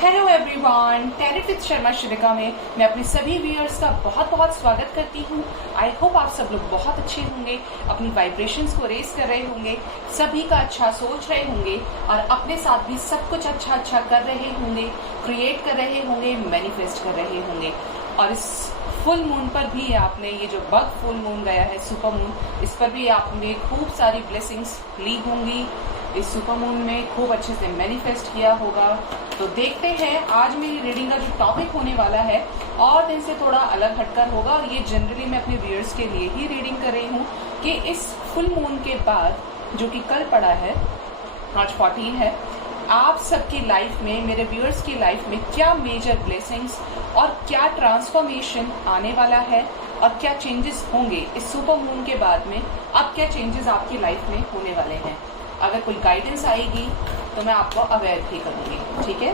Hello everyone, talent with Sharma Shivika में मैं अपने सभी व्यूअर्स का बहुत बहुत स्वागत करती हूँ। आई होप आप सब लोग बहुत अच्छे होंगे, अपनी वाइब्रेशंस को रेस कर रहे होंगे, सभी का अच्छा सोच रहे होंगे और अपने साथ भी सब कुछ अच्छा कर रहे होंगे, क्रिएट कर रहे होंगे, मैनिफेस्ट कर रहे होंगे। और इस फुल मून पर भी आपने ये जो बग फुल मून गया है, सुपर मून, इस पर भी आपने खूब सारी ब्लेसिंग्स ली होंगी। इस सुपर मून में खूब अच्छे से मैनिफेस्ट किया होगा। तो देखते हैं आज मेरी रीडिंग का जो टॉपिक होने वाला है और दिन से थोड़ा अलग हटकर होगा। और ये जनरली मैं अपने व्यूअर्स के लिए ही रीडिंग कर रही हूँ कि इस फुल मून के बाद जो कि कल पड़ा है, आज 14 है, आप सबकी लाइफ में, मेरे व्यूअर्स की लाइफ में क्या मेजर ब्लेसिंग्स और क्या ट्रांसफॉर्मेशन आने वाला है और क्या चेंजेस होंगे इस सुपर मून के बाद में। अब क्या चेंजेस आपकी लाइफ में होने वाले हैं। अगर कोई गाइडेंस आएगी तो मैं आपको अवेयर भी करूंगी, ठीक है।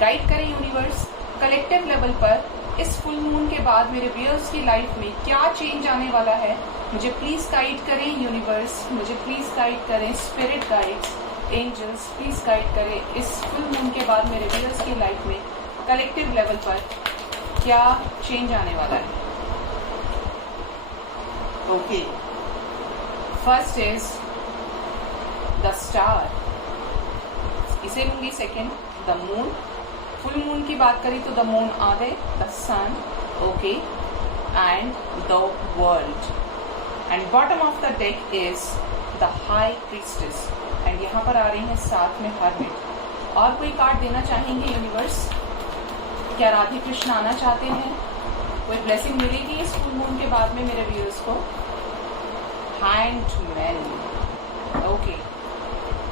गाइड करें यूनिवर्स, कलेक्टिव लेवल पर इस फुल मून के बाद मेरे व्यूअर्स की लाइफ में क्या चेंज आने वाला है। मुझे प्लीज गाइड करें यूनिवर्स, मुझे प्लीज गाइड करें spirit guides, angels, please guide करें इस फुल मून के बाद मेरे व्यूअर्स की लाइफ में कलेक्टिव लेवल पर क्या चेंज आने वाला है। Okay, first is the star, इसे लूंगी second. The moon, full moon की बात करी तो द मून आ गए, the sun, okay, and the world. And bottom of the deck is the high priestess, एंड यहाँ पर आ रही है साथ में हर्मिट। और कोई कार्ड देना चाहेंगे यूनिवर्स? क्या राधे कृष्ण आना चाहते हैं? कोई ब्लेसिंग मिलेगी इस फुल मून के बाद में मेरे व्यूअर्स को? हैंडमैन, ओके,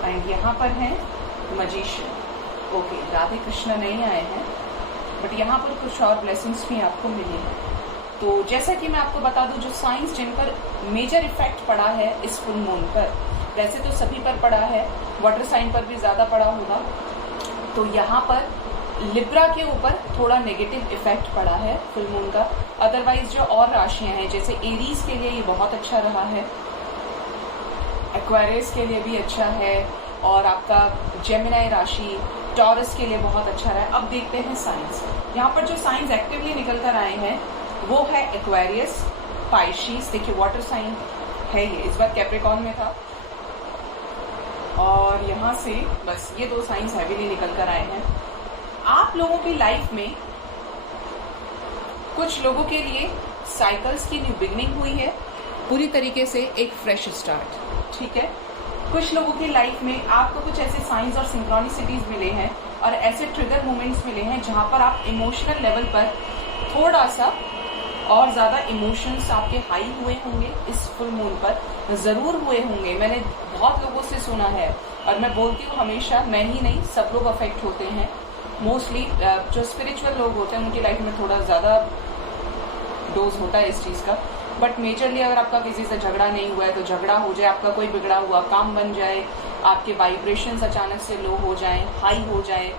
एंड यहाँ पर है मजिशियन। ओके, राधे कृष्ण नहीं आए हैं, बट यहाँ पर कुछ और ब्लेसिंग्स भी आपको मिली हैं। तो जैसा कि मैं आपको बता दूं, जो साइंस जिन पर मेजर इफेक्ट पड़ा है इस फुल मून पर, वैसे तो सभी पर पड़ा है, वाटर साइन पर भी ज्यादा पड़ा होगा। तो यहाँ पर लिब्रा के ऊपर थोड़ा नेगेटिव इफेक्ट पड़ा है फुल मून का। अदरवाइज जो और राशियां हैं, जैसे एरीज के लिए ये बहुत अच्छा रहा है, एक्वेरियस के लिए भी अच्छा है, और आपका जेमिनी राशि, टॉरस के लिए बहुत अच्छा रहा है। अब देखते हैं साइंस। यहाँ पर जो साइंस एक्टिवली निकल कर आए हैं वो है एक्वेरियस, पाइशिस, देखिए वाटर साइन है ये, इस बार कैप्रिकॉर्न में था, और यहाँ से बस ये दो साइंस हैवीली निकल कर आए हैं। आप लोगों की लाइफ में कुछ लोगों के लिए साइकिल्स की न्यू बिगनिंग हुई है, पूरी तरीके से एक फ्रेश स्टार्ट, ठीक है। कुछ लोगों की लाइफ में आपको कुछ ऐसे साइंस और सिंक्रोनिसिटीज मिले हैं और ऐसे ट्रिगर मोमेंट्स मिले हैं जहां पर आप इमोशनल लेवल पर थोड़ा सा और ज्यादा इमोशंस आपके हाई हुए होंगे। इस फुल मून पर जरूर हुए होंगे, मैंने बहुत लोगों से सुना है, और मैं बोलती हूँ हमेशा, मैं ही नहीं सब लोग अफेक्ट होते हैं। मोस्टली जो स्पिरिचुअल लोग होते हैं उनकी लाइफ में थोड़ा ज्यादा डोज होता है इस चीज का। बट मेजरली अगर आपका किसी से झगड़ा नहीं हुआ है तो झगड़ा हो जाए, आपका कोई बिगड़ा हुआ काम बन जाए, आपके वाइब्रेशंस अचानक से लो हो जाए, हाई हो जाए,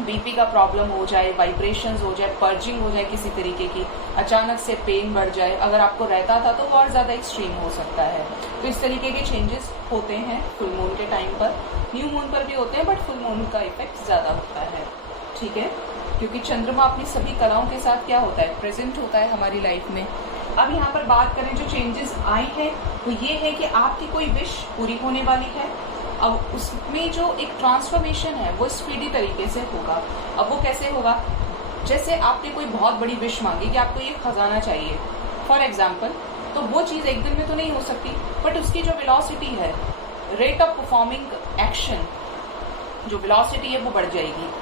बीपी का प्रॉब्लम हो जाए, वाइब्रेशंस हो जाए, पर्जिंग हो जाए किसी तरीके की, अचानक से पेन बढ़ जाए, अगर आपको रहता था तो और ज्यादा एक्सट्रीम हो सकता है। तो इस तरीके के चेंजेस होते हैं फुल मून के टाइम पर। न्यू मून पर भी होते हैं, बट फुल मून का इफेक्ट ज्यादा होता है, ठीक है, क्योंकि चंद्रमा अपनी सभी कलाओं के साथ क्या होता है, प्रेजेंट होता है हमारी लाइफ में। अब यहाँ पर बात करें जो चेंजेस आए हैं वो ये है कि आपकी कोई विश पूरी होने वाली है। अब उसमें जो एक ट्रांसफॉर्मेशन है वो स्पीडी तरीके से होगा। अब वो कैसे होगा? जैसे आपने कोई बहुत बड़ी विश मांगी कि आपको ये खजाना चाहिए फॉर एग्जाम्पल, तो वो चीज एक दिन में तो नहीं हो सकती, बट उसकी जो वेलोसिटी है, रेट ऑफ परफॉर्मिंग एक्शन, जो वेलोसिटी है वो बढ़ जाएगी।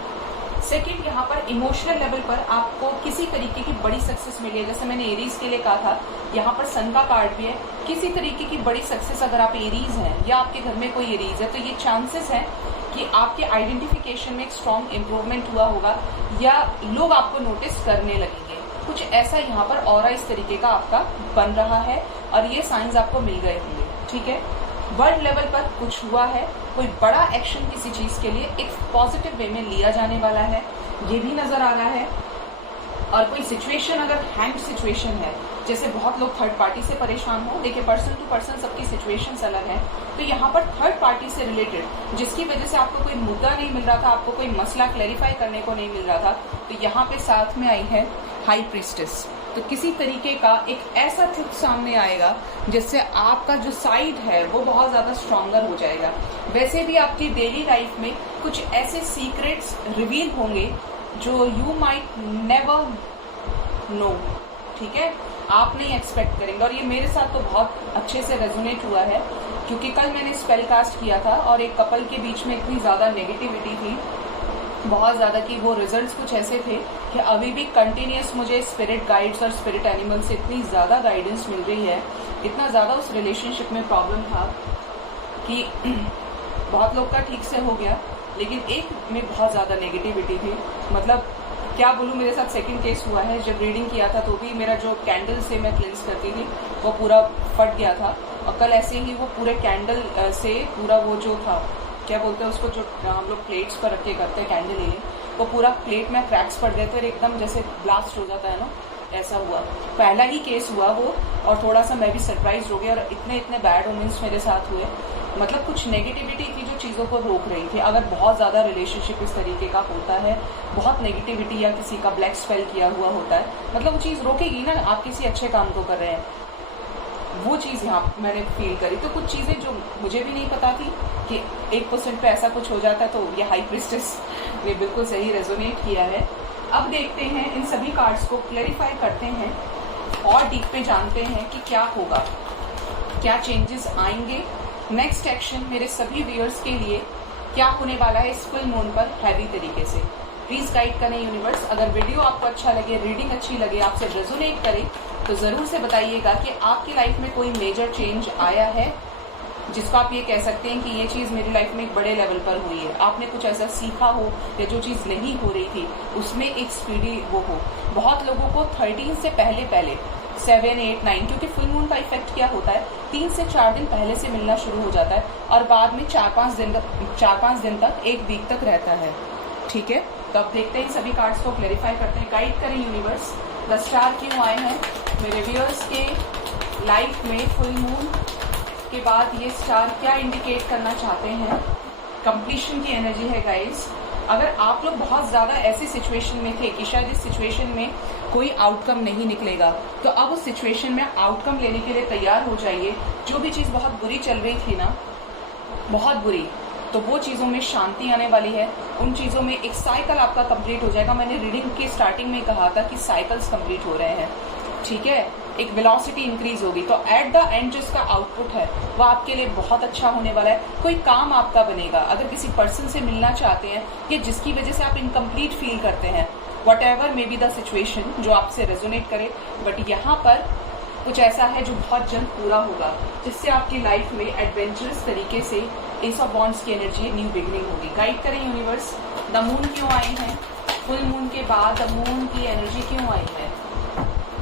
सेकेंड, यहाँ पर इमोशनल लेवल पर आपको किसी तरीके की बड़ी सक्सेस मिली है। जैसे मैंने एरीज के लिए कहा था, यहाँ पर सन का कार्ड भी है। किसी तरीके की बड़ी सक्सेस, अगर आप एरीज हैं या आपके घर में कोई एरीज है, तो ये चांसेस है कि आपके आइडेंटिफिकेशन में एक स्ट्रॉन्ग इम्प्रूवमेंट हुआ होगा या लोग आपको नोटिस करने लगेंगे। कुछ ऐसा यहाँ पर ऑरा इस तरीके का आपका बन रहा है और ये साइंस आपको मिल गए होंगे, ठीक है। वर्ल्ड लेवल पर कुछ हुआ है, कोई बड़ा एक्शन किसी चीज के लिए एक पॉजिटिव वे में लिया जाने वाला है, ये भी नजर आ रहा है। और कोई सिचुएशन अगर हैंग सिचुएशन है जैसे बहुत लोग थर्ड पार्टी से परेशान हो, देखिए पर्सन टू पर्सन सबकी सिचुएशंस अलग है, तो यहाँ पर थर्ड पार्टी से रिलेटेड जिसकी वजह से आपको कोई मुद्दा नहीं मिल रहा था, आपको कोई मसला क्लैरिफाई करने को नहीं मिल रहा था, तो यहाँ पे साथ में आई है हाई प्रीस्टेस। तो किसी तरीके का एक ऐसा ट्रुथ सामने आएगा जिससे आपका जो साइड है वो बहुत ज़्यादा स्ट्रॉन्गर हो जाएगा। वैसे भी आपकी डेली लाइफ में कुछ ऐसे सीक्रेट्स रिवील होंगे जो यू माइट नेवर नो, ठीक है, आप नहीं एक्सपेक्ट करेंगे। और ये मेरे साथ तो बहुत अच्छे से रेजोनेट हुआ है, क्योंकि कल मैंने स्पेल कास्ट किया था और एक कपल के बीच में इतनी ज़्यादा नेगेटिविटी थी, बहुत ज़्यादा, कि वो रिजल्ट्स कुछ ऐसे थे कि अभी भी कंटिन्यूस मुझे स्पिरिट गाइड्स और स्पिरिट एनिमल से इतनी ज़्यादा गाइडेंस मिल रही है, इतना ज़्यादा उस रिलेशनशिप में प्रॉब्लम था कि बहुत लोग का ठीक से हो गया, लेकिन एक में बहुत ज़्यादा नेगेटिविटी थी। मतलब क्या बोलूँ, मेरे साथ सेकंड केस हुआ है। जब रीडिंग किया था तो भी मेरा जो कैंडल से मैं क्लेंस करती थी वो पूरा फट गया था, और कल ऐसे ही वो पूरे कैंडल से पूरा वो जो था, क्या बोलते हैं उसको, जो हम लोग प्लेट्स पर रख के करते हैं कैंडल हीलिंग, वो पूरा प्लेट में क्रैक्स पड़ गए थे और एकदम जैसे ब्लास्ट हो जाता है ना, ऐसा हुआ। पहला ही केस हुआ वो, और थोड़ा सा मैं भी सरप्राइज हो गया, और इतने बैड ओमेंस मेरे साथ हुए। मतलब कुछ नेगेटिविटी थी जो चीज़ों को रोक रही थी। अगर बहुत ज़्यादा रिलेशनशिप इस तरीके का होता है, बहुत नेगेटिविटी या किसी का ब्लैक स्पेल किया हुआ होता है, मतलब वो चीज़ रोकेगी ना, आप किसी अच्छे काम को कर रहे हैं, वो चीज़ यहाँ मैंने फील करी। तो कुछ चीज़ें जो मुझे भी नहीं पता थी कि 1% पे ऐसा कुछ हो जाता है, तो ये हाई प्रीस्टेस ने बिल्कुल सही रेजोनेट किया है। अब देखते हैं, इन सभी कार्ड्स को क्लैरिफाई करते हैं और डीप पे जानते हैं कि क्या होगा, क्या चेंजेस आएंगे, नेक्स्ट एक्शन मेरे सभी व्यूअर्स के लिए क्या होने वाला है इस फुल मून पर हैवी तरीके से। प्लीज़ गाइड करें यूनिवर्स। अगर वीडियो आपको अच्छा लगे, रीडिंग अच्छी लगे, आपसे रेजोनेट करे, तो ज़रूर से बताइएगा कि आपकी लाइफ में कोई मेजर चेंज आया है जिसको आप ये कह सकते हैं कि ये चीज़ मेरी लाइफ में एक बड़े लेवल पर हुई है। आपने कुछ ऐसा सीखा हो, या जो चीज़ नहीं हो रही थी उसमें एक स्पीडी वो हो। बहुत लोगों को 13 से पहले 7, 8, 9, क्योंकि फुल मून का इफेक्ट क्या होता है, 3 से 4 दिन पहले से मिलना शुरू हो जाता है और बाद में 4-5 दिन तक, 1 वीक तक रहता है, ठीक है। तो अब देखते हैं, सभी कार्ड्स को क्लैरिफाई करते हैं। गाइड करें यूनिवर्स, द स्टार क्यों आए हैं मेरे व्यूअर्स के लाइफ में। फुल मून के बाद ये स्टार क्या इंडिकेट करना चाहते हैं। कंप्लीशन की एनर्जी है गाइस। अगर आप लोग बहुत ज़्यादा ऐसी सिचुएशन में थे कि शायद इस सिचुएशन में कोई आउटकम नहीं निकलेगा, तो अब उस सिचुएशन में आउटकम लेने के लिए तैयार हो जाइए। जो भी चीज़ बहुत बुरी चल रही थी ना, बहुत बुरी, तो वो चीज़ों में शांति आने वाली है। उन चीज़ों में एक साइकिल आपका कंप्लीट हो जाएगा। मैंने रीडिंग के स्टार्टिंग में कहा था कि साइकिल्स कंप्लीट हो रहे हैं, ठीक है, एक वेलोसिटी इंक्रीज होगी। तो एट द एंड जो इसका आउटपुट है वो आपके लिए बहुत अच्छा होने वाला है। कोई काम आपका बनेगा। अगर किसी पर्सन से मिलना चाहते हैं या जिसकी वजह से आप इनकम्प्लीट फील करते हैं, what ever may be the situation जो आपसे रेजोनेट करे, बट यहाँ पर कुछ ऐसा है जो बहुत जल्द पूरा होगा, जिससे आपकी लाइफ में एडवेंचरस तरीके से एस ऑफ वॉन्ड्स की एनर्जी न्यू बिगनिंग होगी। गाइड करें यूनिवर्स, द मून क्यों आई है, फुल मून के बाद द मून की एनर्जी क्यों आई है,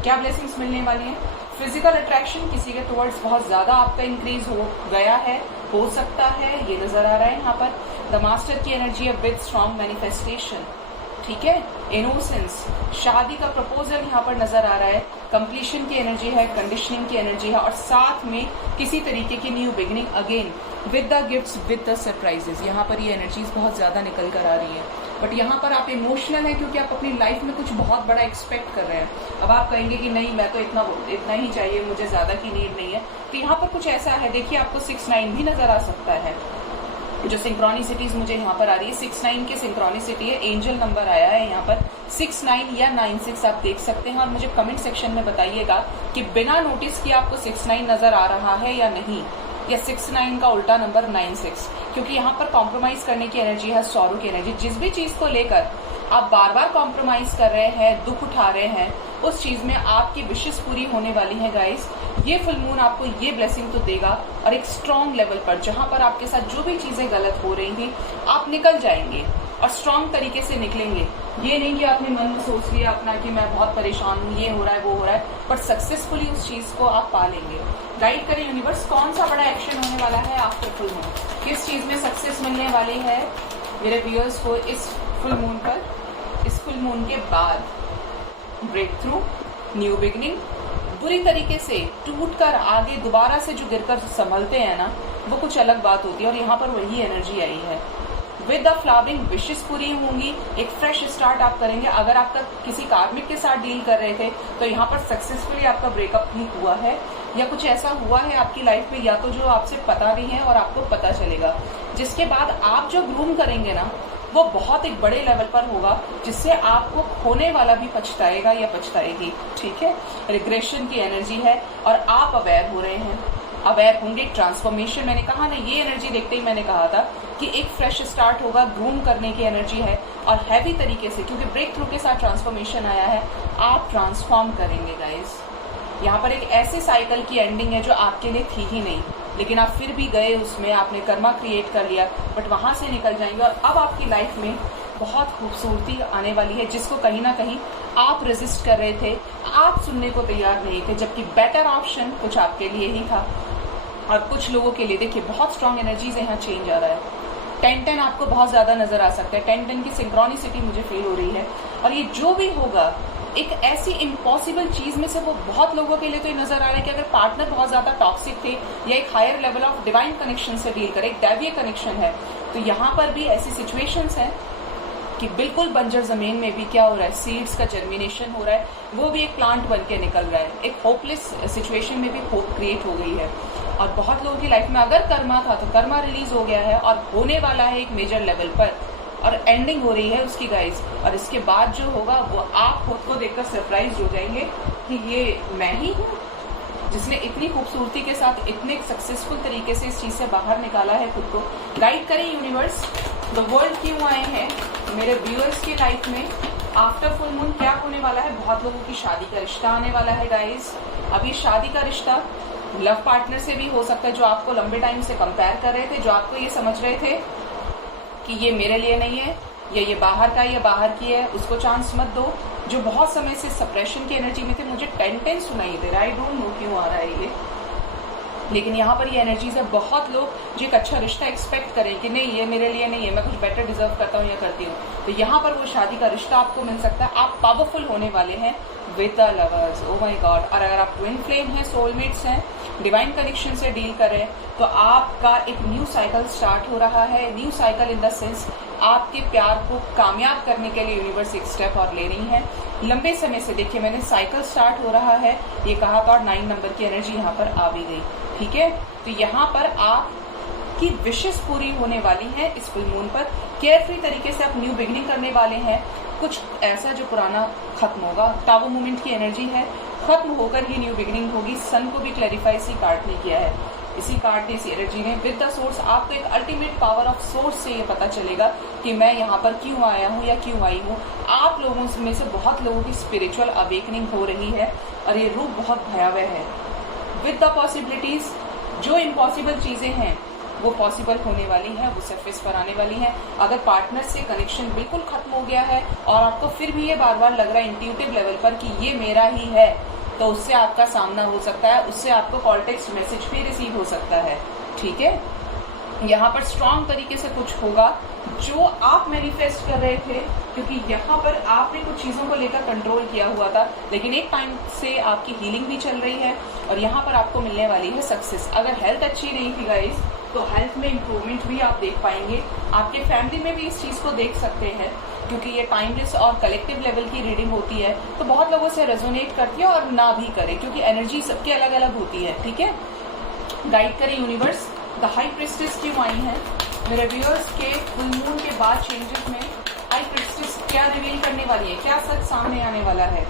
क्या ब्लेसिंग्स मिलने वाली हैं। फिजिकल अट्रैक्शन किसी के टुवर्ड्स बहुत ज़्यादा आपका इंक्रीज हो गया है, हो सकता है, ये नज़र आ रहा है यहाँ पर। द मास्टर की एनर्जी है विद स्ट्रॉन्ग मैनिफेस्टेशन, ठीक है, इनोसेंस, शादी का प्रपोजल यहाँ पर नजर आ रहा है। कंप्लीशन की एनर्जी है, कंडीशनिंग की एनर्जी है, और साथ में किसी तरीके की new beginning again with the gifts, with the surprises. यहाँ पर ये एनर्जीज बहुत ज़्यादा निकल कर आ रही है। बट यहाँ पर आप इमोशनल हैं क्योंकि आप अपनी लाइफ में कुछ बहुत बड़ा एक्सपेक्ट कर रहे हैं। अब आप कहेंगे कि नहीं, मैं तो इतना ही चाहिए, मुझे ज़्यादा की नीड नहीं है। तो यहाँ पर कुछ ऐसा है, देखिए आपको 6-9 भी नजर आ सकता है। जो सिंक्रोनिसिटीज मुझे यहाँ पर आ रही है, 6-9 की सिंक्रोनिसिटी है, एंजल नंबर आया है यहाँ पर 6-9 या 9-6 आप देख सकते हैं। और मुझे कमेंट सेक्शन में बताइएगा कि बिना नोटिस किए आपको 6-9 नजर आ रहा है या नहीं, या 6-9 का उल्टा नंबर 9-6, क्योंकि यहाँ पर कॉम्प्रोमाइज करने की एनर्जी है, सॉरो की एनर्जी। जिस भी चीज को लेकर आप बार बार कॉम्प्रोमाइज कर रहे हैं, दुख उठा रहे हैं, उस चीज में आपकी विशेष पूरी होने वाली है गाइस। ये फुल मून आपको ये ब्लेसिंग तो देगा, और एक स्ट्रॉन्ग लेवल पर जहां पर आपके साथ जो भी चीजें गलत हो रही थी आप निकल जाएंगे और स्ट्रॉन्ग तरीके से निकलेंगे। ये नहीं कि आपने मन में सोच लिया अपना कि मैं बहुत परेशान हूँ, ये हो रहा है, वो हो रहा है, पर सक्सेसफुली उस चीज को आप पा लेंगे। गाइड करें यूनिवर्स, कौन सा बड़ा एक्शन होने वाला है आफ्टर फुल मून, किस चीज में सक्सेस मिलने वाली है मेरे व्यूअर्स को इस फुल मून पर, इस फुल मून के बाद। ब्रेक थ्रू, न्यू बिगनिंग, बुरी तरीके से टूट कर आगे दोबारा से जो गिरकर संभलते हैं ना, वो कुछ अलग बात होती है। और यहाँ पर वही एनर्जी आई है। विद द फ्लावरिंग विशेस पूरी होंगी, एक फ्रेश स्टार्ट आप करेंगे। अगर आपका किसी कार्मिक के साथ डील कर रहे थे तो यहाँ पर सक्सेसफुली आपका ब्रेकअप भी हुआ है, या कुछ ऐसा हुआ है आपकी लाइफ में, या तो जो आपसे पता नहीं है और आपको पता चलेगा, जिसके बाद आप जो ग्रूम करेंगे ना, वो बहुत एक बड़े लेवल पर होगा, जिससे आपको खोने वाला भी पछताएगा या पछताएगी। ठीक है, रिग्रेशन की एनर्जी है और आप अवेयर हो रहे हैं, अवेयर होंगे। ट्रांसफॉर्मेशन, मैंने कहा ना, ये एनर्जी देखते ही मैंने कहा था कि एक फ्रेश स्टार्ट होगा, ग्रूम करने की एनर्जी है। और हैवी तरीके से, क्योंकि ब्रेक थ्रू के साथ ट्रांसफॉर्मेशन आया है, आप ट्रांसफॉर्म करेंगे गाइस। यहाँ पर एक ऐसे साइकिल की एंडिंग है जो आपके लिए थी ही नहीं, लेकिन आप फिर भी गए उसमें, आपने कर्मा क्रिएट कर लिया, बट वहां से निकल जाएंगे। और अब आपकी लाइफ में बहुत खूबसूरती आने वाली है, जिसको कहीं ना कहीं आप रेजिस्ट कर रहे थे, आप सुनने को तैयार नहीं थे, जबकि बेटर ऑप्शन कुछ आपके लिए ही था। और कुछ लोगों के लिए देखिए बहुत स्ट्रांग एनर्जीज यहाँ चेंज आ रहा है। 10-10 आपको बहुत ज्यादा नजर आ सकता है। 10-10 की सिंक्रोनिसिटी मुझे फील हो रही है। और ये जो भी होगा, एक ऐसी इम्पॉसिबल चीज में से वो बहुत लोगों के लिए तो ये नजर आ रहा है कि अगर पार्टनर बहुत ज्यादा टॉक्सिक थे या एक higher level of divine connection से डील करे, एक दैवीय कनेक्शन है, तो यहाँ पर भी ऐसी सिचुएशंस हैं कि बिल्कुल बंजर जमीन में भी क्या हो रहा है, सीड्स का जर्मिनेशन हो रहा है, वो भी एक प्लांट बन के निकल रहा है। एक होपलेस सिचुएशन में भी होप क्रिएट हो गई है। और बहुत लोगों की लाइफ में अगर कर्मा था तो कर्मा रिलीज हो गया है और होने वाला है एक मेजर लेवल पर, और एंडिंग हो रही है उसकी गाइस। और इसके बाद जो होगा वो आप खुद को देखकर सरप्राइज हो जाएंगे कि ये मैं ही हूँ जिसने इतनी खूबसूरती के साथ इतने सक्सेसफुल तरीके से इस चीज से बाहर निकाला है खुद को। गाइड करें यूनिवर्स, द वर्ल्ड क्यों आए हैं मेरे व्यूअर्स की लाइफ में, आफ्टर फुल मून क्या होने वाला है। बहुत लोगों की शादी का रिश्ता आने वाला है गाइस। अभी शादी का रिश्ता लव पार्टनर से भी हो सकता है, जो आपको लंबे टाइम से कंपेयर कर रहे थे, जो आपको ये समझ रहे थे कि ये मेरे लिए नहीं है, या ये बाहर का, या बाहर की है, उसको चांस मत दो। जो बहुत समय से सप्रेशन की एनर्जी में थे, मुझे 10-10 सुनाई दे रहा है, आई डोंट नो क्यों आ रहा है ये, लेकिन यहाँ पर ये एनर्जीज है। बहुत लोग जो एक अच्छा रिश्ता एक्सपेक्ट करें कि नहीं ये मेरे लिए नहीं है, मैं कुछ बेटर डिजर्व करता हूँ या करती हूँ, तो यहाँ पर वो शादी का रिश्ता आपको मिल सकता है। आप पावरफुल होने वाले हैं with the lovers, oh my God. और अगर आप ट्विन फ्लेम हैं, सोलमेट्स हैं, डिवाइन कनेक्शन से डील करें, तो आपका एक न्यू साइकिल स्टार्ट हो रहा है। New cycle in the sense आपके प्यार को कामयाब करने के लिए यूनिवर्स एक स्टेप और ले रही है। लंबे समय से देखिए मैंने साइकिल स्टार्ट हो रहा है ये कहा था, और 9 नंबर की एनर्जी यहाँ पर आ भी गई। ठीक है, तो यहाँ पर आपकी विशेष पूरी होने वाली है इस फुल मून पर। केयरफ्री तरीके से आप न्यू बिगिनिंग करने वाले हैं। कुछ ऐसा जो पुराना खत्म होगा, टावर मूवमेंट की एनर्जी है, खत्म होकर ही न्यू बिगिनिंग होगी। सन को भी क्लैरिफाई इसी कार्ड ने किया है, इसी कार्ड ने, इसी एनर्जी ने। विद द सोर्स आपको एक अल्टीमेट पावर ऑफ सोर्स से ये पता चलेगा कि मैं यहाँ पर क्यों आया हूँ या क्यों आई हूँ। आप लोगों में से बहुत लोगों की स्पिरिचुअल अवेकनिंग हो रही है और ये रूप बहुत भयावह है। विद द पॉसिबिलिटीज, जो इम्पॉसिबल चीजें हैं वो पॉसिबल होने वाली है, वो सरफेस पर आने वाली है। अगर पार्टनर से कनेक्शन बिल्कुल खत्म हो गया है और आपको फिर भी ये बार बार लग रहा है इंट्यूटिव लेवल पर कि ये मेरा ही है, तो उससे आपका सामना हो सकता है, उससे आपको कॉल टेक्स्ट मैसेज भी रिसीव हो सकता है। ठीक है, यहाँ पर स्ट्रांग तरीके से कुछ होगा जो आप मैनिफेस्ट कर रहे थे, क्योंकि यहाँ पर आपने कुछ चीजों को लेकर कंट्रोल किया हुआ था, लेकिन एक टाइम से आपकी हीलिंग भी चल रही है और यहाँ पर आपको मिलने वाली है सक्सेस। अगर हेल्थ अच्छी नहीं थी गाइस, तो हेल्थ में इम्प्रूवमेंट भी आप देख पाएंगे। आपके फैमिली में भी इस चीज को देख सकते हैं, क्योंकि ये टाइमलेस और कलेक्टिव लेवल की रीडिंग होती है, तो बहुत लोगों से रेजोनेट करती है और ना भी करे, क्योंकि एनर्जी सबकी अलग अलग होती है। ठीक है, गाइड करे यूनिवर्स, द हाई प्रिस्टेस क्यों आई है मेरे व्यूअर्स के फुल मून के बाद चेंजेस में। हाई प्रिस्टेस क्या रिवील करने वाली है, क्या सच सामने आने वाला है।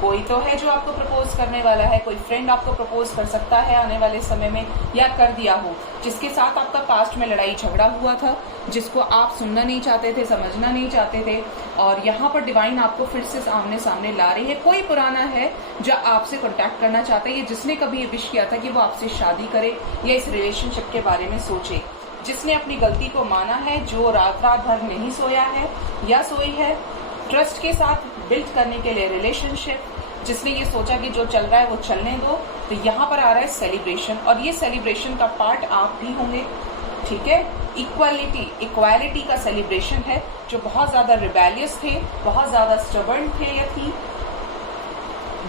कोई तो है जो आपको प्रपोज करने वाला है, कोई फ्रेंड आपको प्रपोज कर सकता है आने वाले समय में, या कर दिया हो, जिसके साथ आपका पास्ट में लड़ाई झगड़ा हुआ था, जिसको आप सुनना नहीं चाहते थे, समझना नहीं चाहते थे, और यहाँ पर डिवाइन आपको फिर से आमने सामने ला रही है। कोई पुराना है जो आपसे कॉन्टैक्ट करना चाहता है, जिसने कभी ये विश किया था कि वो आपसे शादी करे या इस रिलेशनशिप के बारे में सोचे, जिसने अपनी गलती को माना है, जो रात रात भर नहीं सोया है या सोई है, ट्रस्ट के साथ बिल्ड करने के लिए रिलेशनशिप, जिसने ये सोचा कि जो चल रहा है वो चलने दो। तो यहाँ पर आ रहा है सेलिब्रेशन, और ये सेलिब्रेशन का पार्ट आप भी होंगे। ठीक है, इक्वालिटी का सेलिब्रेशन है। जो बहुत ज्यादा रिबेलियस थे, बहुत ज्यादा स्टबर्न थे या थी,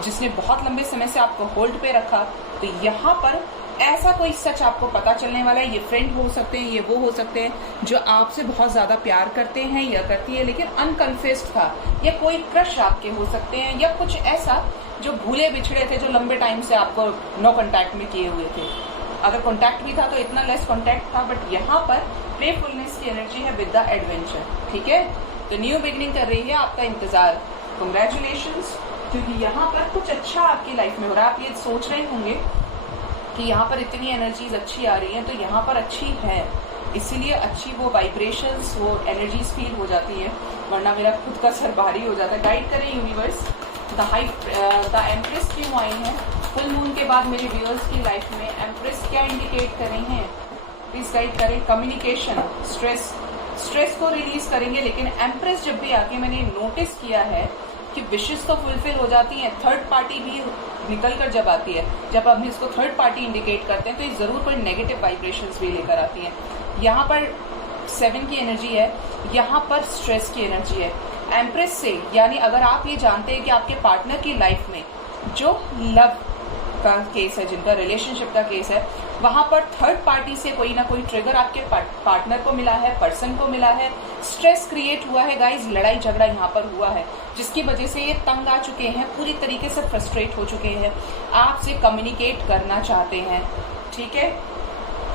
जिसने बहुत लंबे समय से आपको होल्ड पे रखा, तो यहाँ पर ऐसा कोई सच आपको पता चलने वाला है। ये फ्रेंड हो सकते हैं, ये वो हो सकते हैं जो आपसे बहुत ज्यादा प्यार करते हैं या करती है लेकिन अनकन्फेस्ड था, या कोई क्रश आपके हो सकते हैं, या कुछ ऐसा जो भूले बिछड़े थे, जो लंबे टाइम से आपको नो कांटेक्ट में किए हुए थे। अगर कांटेक्ट भी था तो इतना लेस कांटेक्ट था, बट यहाँ पर प्लेफुलनेस की एनर्जी है विद द एडवेंचर। ठीक है, तो न्यू बिगनिंग कर रही है, आपका इंतजार, कंग्रेचुलेशंस, क्योंकि यहाँ पर कुछ अच्छा आपकी लाइफ में हो रहा है। आप ये सोच रहे होंगे कि यहाँ पर इतनी एनर्जीज अच्छी आ रही हैं, तो यहाँ पर अच्छी है, इसीलिए अच्छी वो वाइब्रेशंस, वो एनर्जीज फील हो जाती है, वरना मेरा खुद का सर भारी हो जाता है। गाइड करें यूनिवर्स, द एम्प्रेस क्यों आई है फुल मून के बाद मेरे व्यूअर्स की लाइफ में? एम्प्रेस क्या इंडिकेट कर रही हैं, प्लीज गाइड करें। कम्युनिकेशन, स्ट्रेस को रिलीज करेंगे, लेकिन एम्प्रेस जब भी आके मैंने नोटिस किया है कि विशेष तो फुलफिल हो जाती हैं, थर्ड पार्टी भी निकल कर जब आती है, जब हम इसको थर्ड पार्टी इंडिकेट करते हैं, तो ये जरूर कोई नेगेटिव वाइब्रेशंस भी लेकर आती हैं। यहाँ पर 7 की एनर्जी है, यहाँ पर स्ट्रेस की एनर्जी है। एम्प्रेस से यानी अगर आप ये जानते हैं कि आपके पार्टनर की लाइफ में जो लव का केस है, जिनका रिलेशनशिप का केस है, वहां पर थर्ड पार्टी से कोई ना कोई ट्रिगर आपके पार्टनर को मिला है, पर्सन को मिला है, स्ट्रेस क्रिएट हुआ है गाइस, लड़ाई झगड़ा यहाँ पर हुआ है, जिसकी वजह से ये तंग आ चुके हैं, पूरी तरीके से फ्रस्ट्रेट हो चुके हैं, आपसे कम्युनिकेट करना चाहते हैं। ठीक है,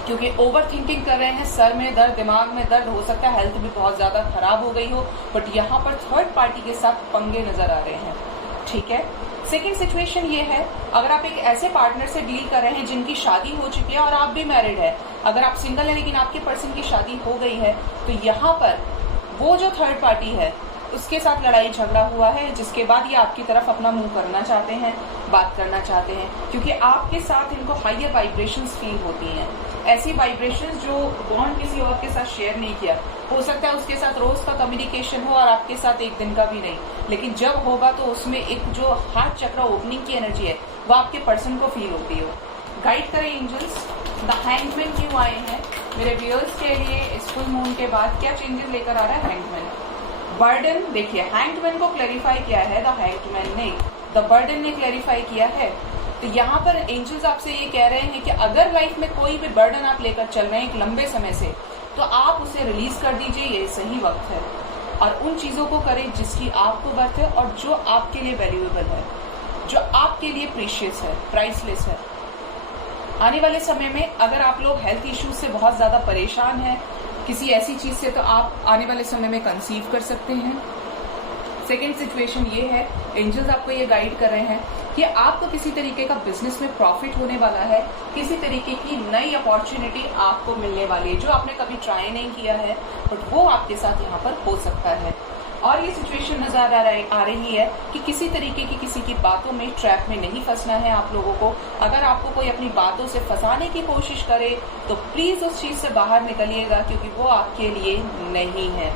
क्योंकि ओवर थिंकिंग कर रहे हैं, सर में दर्द, दिमाग में दर्द, हो सकता है हेल्थ भी बहुत ज्यादा खराब हो गई हो, बट यहाँ पर थर्ड पार्टी के साथ पंगे नजर आ रहे हैं। ठीक है, सेकेंड सिचुएशन ये है, अगर आप एक ऐसे पार्टनर से डील कर रहे हैं जिनकी शादी हो चुकी है और आप भी मैरिड है, अगर आप सिंगल है लेकिन आपके पर्सन की शादी हो गई है, तो यहाँ पर वो जो थर्ड पार्टी है उसके साथ लड़ाई झगड़ा हुआ है, जिसके बाद ये आपकी तरफ अपना मुंह करना चाहते हैं, बात करना चाहते हैं, क्योंकि आपके साथ इनको हायर वाइब्रेशंस फील होती हैं, ऐसी वाइब्रेशंस जो बॉन्ड किसी और के साथ शेयर नहीं किया। हो सकता है उसके साथ रोज का कम्युनिकेशन हो और आपके साथ एक दिन का भी नहीं, लेकिन जब होगा तो उसमें एक जो हार्ट चक्र ओपनिंग की एनर्जी है वो आपके पर्सन को फील होती हो। गाइड करें एंजल्स, द हैंगमैन क्यों आए हैं मेरे व्यूअर्स के लिए इस फुल मून के बाद, क्या चेंजेस लेकर आ रहा है हैंगमैन? बर्डन, देखिए हैंगमैन को क्लैरिफाई किया है द हैंगमैन ने, द बर्डन ने क्लैरिफाई किया है। तो यहाँ पर एंजल्स आपसे ये कह रहे हैं कि अगर लाइफ में कोई भी बर्डन आप लेकर चल रहे हैं एक लंबे समय से, तो आप उसे रिलीज कर दीजिए, ये सही वक्त है, और उन चीजों को करें जिसकी आपको वर्थ है और जो आपके लिए वैल्यूएबल है, जो आपके लिए प्रीशियस है, प्राइसलेस है। आने वाले समय में अगर आप लोग हेल्थ इश्यूज से बहुत ज्यादा परेशान हैं, किसी ऐसी चीज से, तो आप आने वाले समय में कंसीव कर सकते हैं। सेकेंड सिचुएशन ये है, एंजल्स आपको ये गाइड कर रहे हैं कि आपको किसी तरीके का बिजनेस में प्रॉफिट होने वाला है, किसी तरीके की नई अपॉर्चुनिटी आपको मिलने वाली है जो आपने कभी ट्राई नहीं किया है, बट वो आपके साथ यहाँ पर हो सकता है। और ये सिचुएशन नजर आ रही है कि किसी तरीके की किसी की बातों में, ट्रैप में नहीं फंसना है आप लोगों को। अगर आपको कोई अपनी बातों से फंसाने की कोशिश करे तो प्लीज उस चीज से बाहर निकलिएगा, क्योंकि वो आपके लिए नहीं है।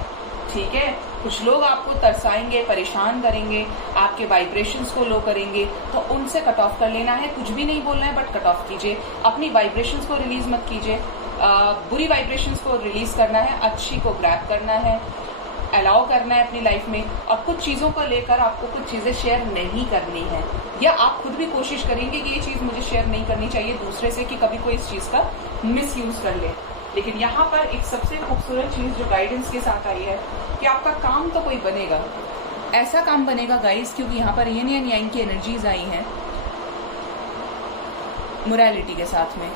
ठीक है, कुछ लोग आपको तरसाएंगे, परेशान करेंगे, आपके वाइब्रेशंस को लो करेंगे, तो उनसे कट ऑफ कर लेना है। कुछ भी नहीं बोलना है, बट कट ऑफ कीजिए, अपनी वाइब्रेशंस को रिलीज मत कीजिए, बुरी वाइब्रेशंस को रिलीज करना है, अच्छी को ग्रैब करना है, अलाउ करना है अपनी लाइफ में। और कुछ चीजों को लेकर आपको कुछ चीजें शेयर नहीं करनी है, या आप खुद भी कोशिश करेंगे कि ये चीज मुझे शेयर नहीं करनी चाहिए दूसरे से, कि कभी कोई इस चीज का मिस यूज कर ले। लेकिन यहाँ पर एक सबसे खूबसूरत चीज जो गाइडेंस के साथ आई है कि आपका काम तो कोई बनेगा, ऐसा काम बनेगा गाइस, क्योंकि यहाँ पर यिन एंड यांग की एनर्जीज आई हैं मोरालिटी के साथ में।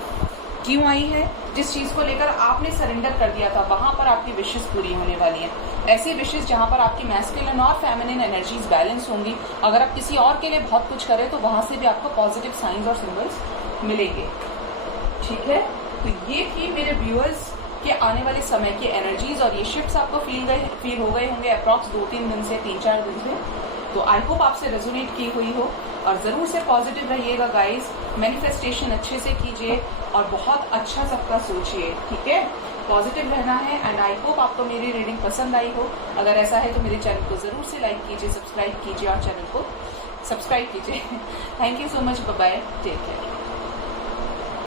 क्यों आई है? जिस चीज को लेकर आपने सरेंडर कर दिया था वहां पर आपकी विशेष पूरी होने वाली हैं। ऐसी विशेष जहां पर आपकी मैस्कुलिन और फेमिनिन एनर्जीज बैलेंस होंगी। अगर आप किसी और के लिए बहुत कुछ करें तो वहां से भी आपको पॉजिटिव साइंस और सिंबल्स मिलेंगे। ठीक है, तो ये थी मेरे व्यूअर्स के आने वाले समय की एनर्जीज, और ये शिफ्ट्स आपको फील हो गए होंगे अप्रॉक्स 2-3 दिन से, 3-4 दिन से। तो आई होप आपसे रेजोनेट की हुई हो, और जरूर से पॉजिटिव रहिएगा गाइस, मैनिफेस्टेशन अच्छे से कीजिए और बहुत अच्छा सबका सोचिए। ठीक है, पॉजिटिव रहना है। एंड आई होप आपको मेरी रीडिंग पसंद आई हो। अगर ऐसा है तो मेरे चैनल को जरूर से लाइक कीजिए, सब्सक्राइब कीजिए और चैनल को सब्सक्राइब कीजिए। Thank you so much, bye bye, take care.